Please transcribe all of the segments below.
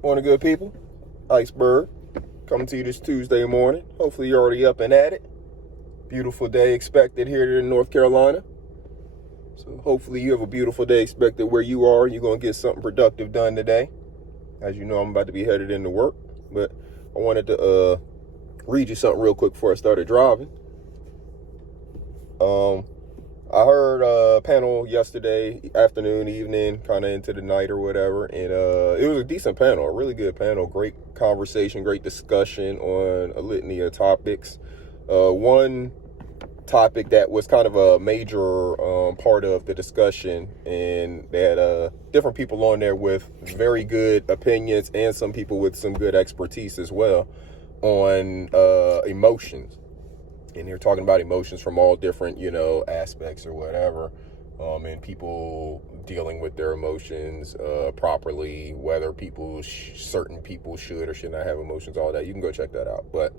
Morning, good people. Iceberg coming to you this Tuesday morning. Hopefully you're already up and at it. Beautiful day expected here in North Carolina. So hopefully you have a beautiful day expected where you are. You're going to get something productive done today. As you know, I'm about to be headed into work. But I wanted to read you something real quick before I started driving. I heard a panel yesterday afternoon, evening, kind of into the night or whatever, and it was a decent panel, a really good panel, great conversation, great discussion on a litany of topics. One topic that was kind of a major part of the discussion, and they had different people on there with very good opinions and some people with some good expertise as well on emotions. And they're talking about emotions from all different, aspects or whatever, and people dealing with their emotions properly, whether certain people should or should not have emotions, all that. You can go check that out. But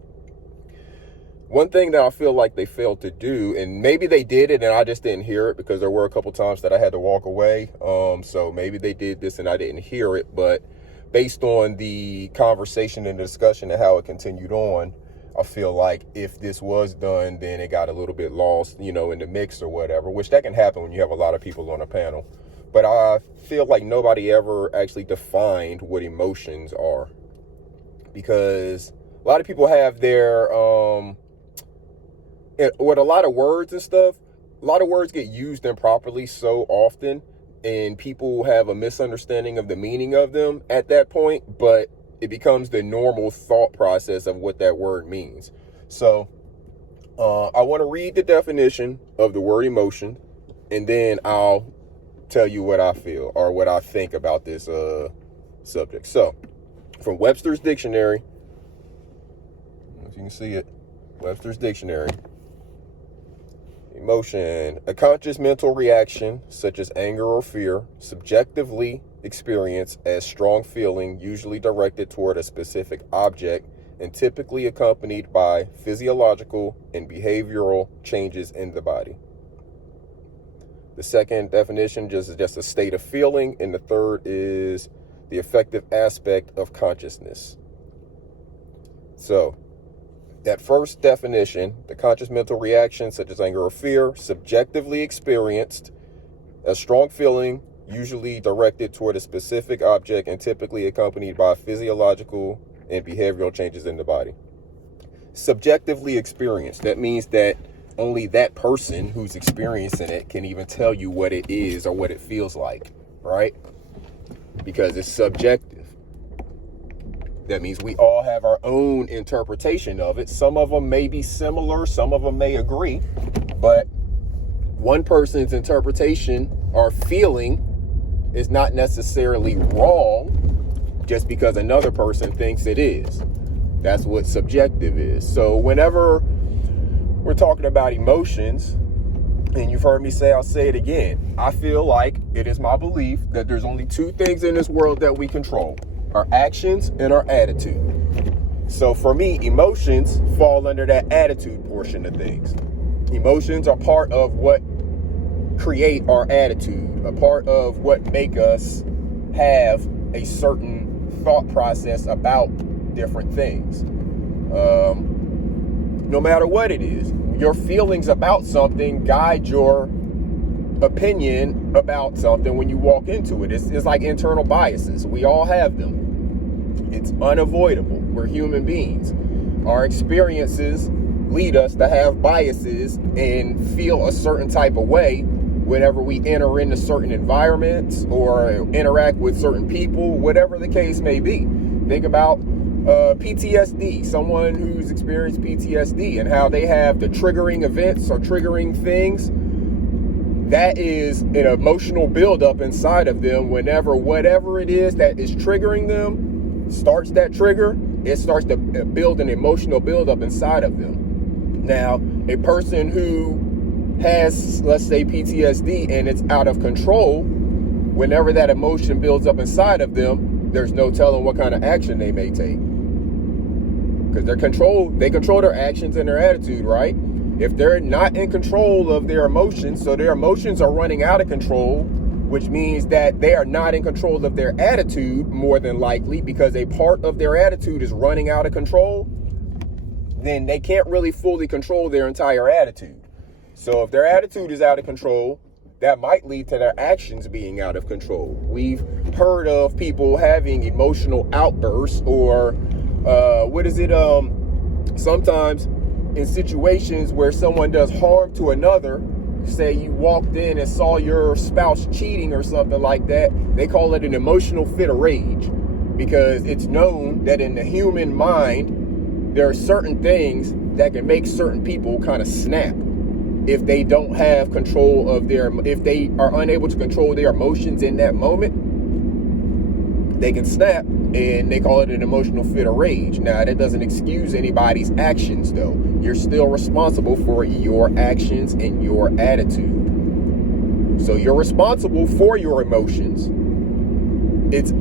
one thing that I feel like they failed to do, and maybe they did it and I just didn't hear it because there were a couple times that I had to walk away. So maybe they did this and I didn't hear it. But based on the conversation and the discussion and how it continued on, I feel like if this was done, then it got a little bit lost, in the mix or whatever, which that can happen when you have a lot of people on a panel. But I feel like nobody ever actually defined what emotions are, because a lot of people have their, with a lot of words and stuff, a lot of words get used improperly so often, and people have a misunderstanding of the meaning of them at that point, but it becomes the normal thought process of what that word means. So I want to read the definition of the word emotion, and then I'll tell you what I feel or what I think about this subject. So from Webster's Dictionary, I don't know if you can see it, Webster's Dictionary, emotion, a conscious mental reaction such as anger or fear, subjectively experienced as strong feeling, usually directed toward a specific object and typically accompanied by physiological and behavioral changes in the body. The second definition is just a state of feeling, and the third is the affective aspect of consciousness. So that first definition, the conscious mental reaction such as anger or fear, subjectively experienced as strong feeling, usually directed toward a specific object and typically accompanied by physiological and behavioral changes in the body. Subjectively experienced, that means that only that person who's experiencing it can even tell you what it is or what it feels like, right? Because it's subjective. That means we all have our own interpretation of it. Some of them may be similar, some of them may agree, but one person's interpretation or feeling is not necessarily wrong just because another person thinks it is. That's what subjective is. So whenever we're talking about emotions, and you've heard me say, I'll say it again, I feel like it is my belief that there's only two things in this world that we control: our actions and our attitude. So for me, emotions fall under that attitude portion of things. Emotions are part of what create our attitude, a part of what make us have a certain thought process about different things. No matter what it is, your feelings about something guide your opinion about something when you walk into it. It's like internal biases. We all have them. It's unavoidable. We're human beings. Our experiences lead us to have biases and feel a certain type of way whenever we enter into certain environments or interact with certain people, whatever the case may be. Think about PTSD, someone who's experienced PTSD, and how they have the triggering events or triggering things. That is an emotional buildup inside of them. Whenever whatever it is that is triggering them starts that trigger, it starts to build an emotional buildup inside of them. Now, a person who has, let's say, PTSD and it's out of control, whenever that emotion builds up inside of them, there's no telling what kind of action they may take. Because they control their actions and their attitude, right? If they're not in control of their emotions, so their emotions are running out of control, which means that they are not in control of their attitude, more than likely, because a part of their attitude is running out of control, then they can't really fully control their entire attitude. So if their attitude is out of control, that might lead to their actions being out of control. We've heard of people having emotional outbursts, or sometimes in situations where someone does harm to another. Say you walked in and saw your spouse cheating or something like that, they call it an emotional fit of rage, because it's known that in the human mind, there are certain things that can make certain people kind of snap if they don't have control of if they are unable to control their emotions in that moment. They can snap, and they call it an emotional fit of rage. Now, that doesn't excuse anybody's actions, though. You're still responsible for your actions and your attitude. So you're responsible for your emotions. It's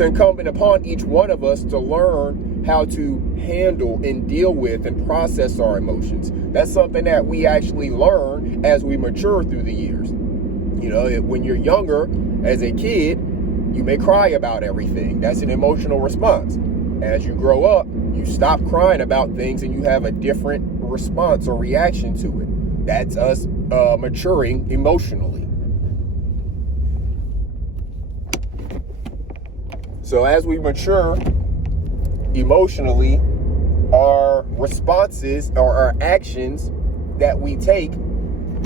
incumbent upon each one of us to learn how to handle and deal with and process our emotions. That's something that we actually learn as we mature through the years. You know, when you're younger, as a kid, you may cry about everything. That's an emotional response. As you grow up, you stop crying about things and you have a different response or reaction to it. That's us maturing emotionally. So as we mature emotionally, our responses or our actions that we take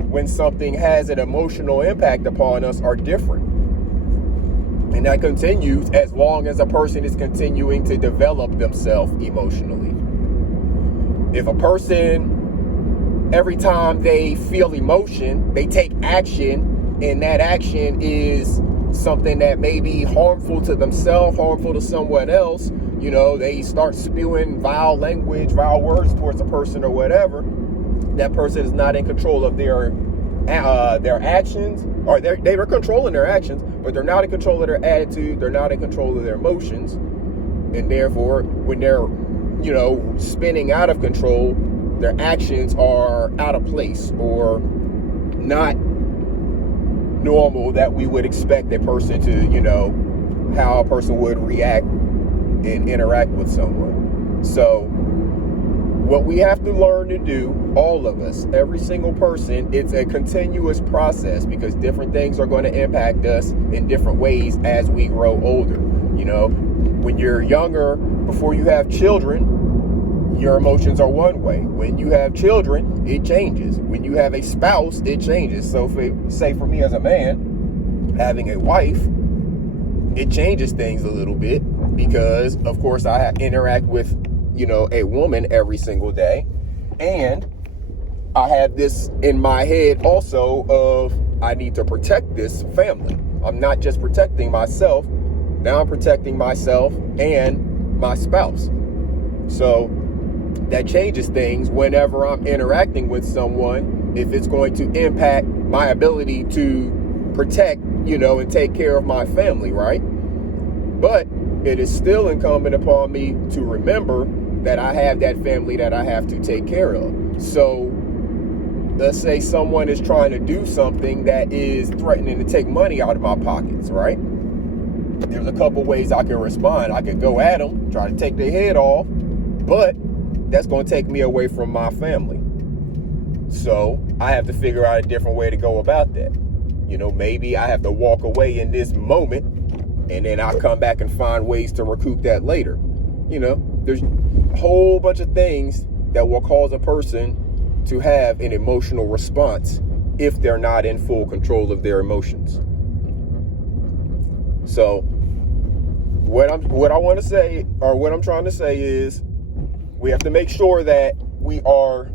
when something has an emotional impact upon us are different. And that continues as long as a person is continuing to develop themselves emotionally. If a person, every time they feel emotion, they take action, and that action is something that may be harmful to themselves, harmful to someone else, you know, they start spewing vile language, vile words towards a person or whatever, that person is not in control of their actions, or they're controlling their actions, but they're not in control of their attitude, they're not in control of their emotions, and therefore, when they're, you know, spinning out of control, their actions are out of place or not normal, that we would expect a person to, you know, how a person would react and interact with someone. So what we have to learn to do, all of us, every single person, it's a continuous process, because different things are going to impact us in different ways as we grow older. You know, when you're younger, before you have children, your emotions are one way. When you have children, it changes. When you have a spouse, it changes. So for me as a man, having a wife, it changes things a little bit, because of course I interact with, you know, a woman every single day, and I have this in my head also of, I need to protect this family. I'm not just protecting myself, now I'm protecting myself and my spouse. So that changes things whenever I'm interacting with someone, if it's going to impact my ability to protect, you know, and take care of my family, right? But it is still incumbent upon me to remember that I have that family that I have to take care of. So let's say someone is trying to do something that is threatening to take money out of my pockets, right? There's a couple ways I can respond. I could go at them, try to take their head off, but that's going to take me away from my family. So I have to figure out a different way to go about that. You know, maybe I have to walk away in this moment, and then I'll come back and find ways to recoup that later. You know, there's a whole bunch of things that will cause a person to have an emotional response if they're not in full control of their emotions. So what I want to say, or what I'm trying to say, is we have to make sure that we are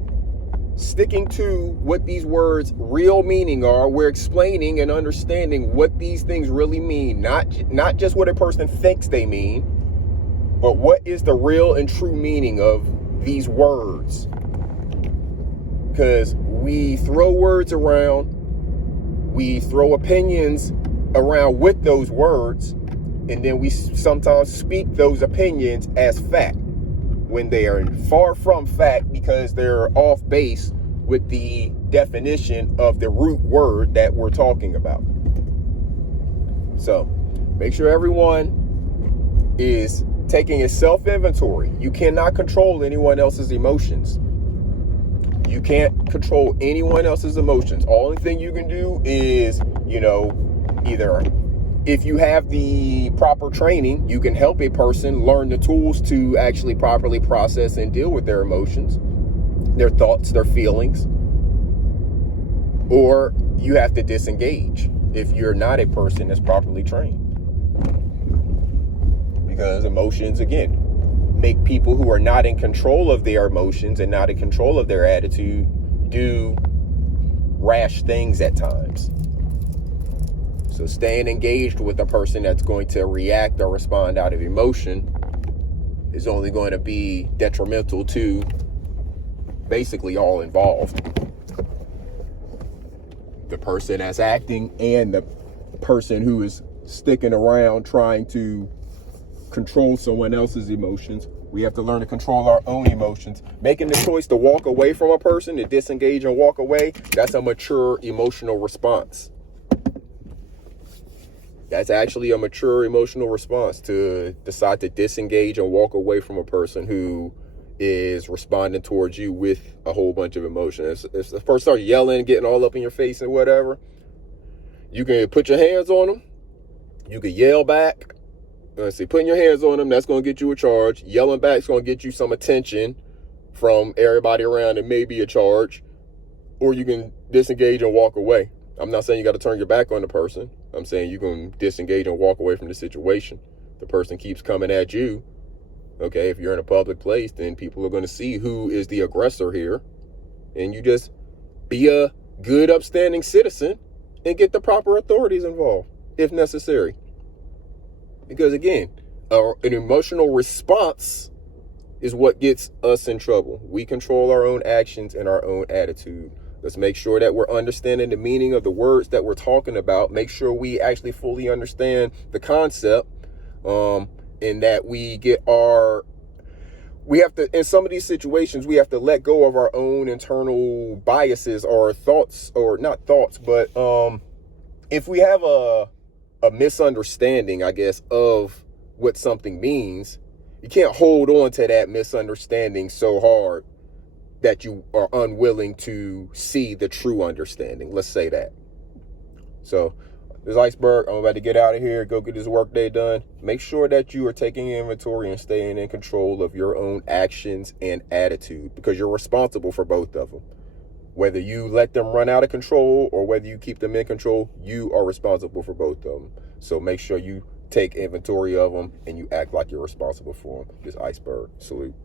sticking to what these words' real meaning are. We're explaining and understanding what these things really mean, not just what a person thinks they mean, but what is the real and true meaning of these words. Because we throw words around, we throw opinions around with those words, and then we sometimes speak those opinions as fact, when they are far from fact, because they're off base with the definition of the root word that we're talking about. So make sure everyone is taking a self-inventory. You cannot control anyone else's emotions. You can't control anyone else's emotions. Only thing you can do is, either if you have the proper training, you can help a person learn the tools to actually properly process and deal with their emotions, their thoughts, their feelings. Or you have to disengage if you're not a person that's properly trained. Because emotions, again, make people who are not in control of their emotions and not in control of their attitude do rash things at times. So staying engaged with a person that's going to react or respond out of emotion is only going to be detrimental to basically all involved. The person that's acting and the person who is sticking around trying to control someone else's emotions. We have to learn to control our own emotions. Making the choice to walk away from a person, to disengage and walk away, that's a mature emotional response. That's actually a mature emotional response, to decide to disengage and walk away from a person who is responding towards you with a whole bunch of emotion. If the person starts yelling, getting all up in your face and whatever, you can put your hands on them. You can yell back. Putting your hands on them, that's going to get you a charge. Yelling back is going to get you some attention from everybody around and maybe a charge. Or you can disengage and walk away. I'm not saying you got to turn your back on the person. I'm saying you can disengage and walk away from the situation. The person keeps coming at you. Okay, if you're in a public place, then people are going to see who is the aggressor here. And you just be a good, upstanding citizen and get the proper authorities involved if necessary. Because again, an emotional response is what gets us in trouble. We control our own actions and our own attitude. Let's make sure that we're understanding the meaning of the words that we're talking about. Make sure we actually fully understand the concept, and that we have to, in some of these situations, we have to let go of our own internal biases or thoughts, or not thoughts, but if we have a misunderstanding, I guess, of what something means, you can't hold on to that misunderstanding so hard that you are unwilling to see the true understanding. Let's say that. So this is Iceberg. I'm about to get out of here, go get this work day done. Make sure that you are taking inventory and staying in control of your own actions and attitude, because you're responsible for both of them. Whether you let them run out of control or whether you keep them in control, you are responsible for both of them. So make sure you take inventory of them and you act like you're responsible for them. This Iceberg. Salute.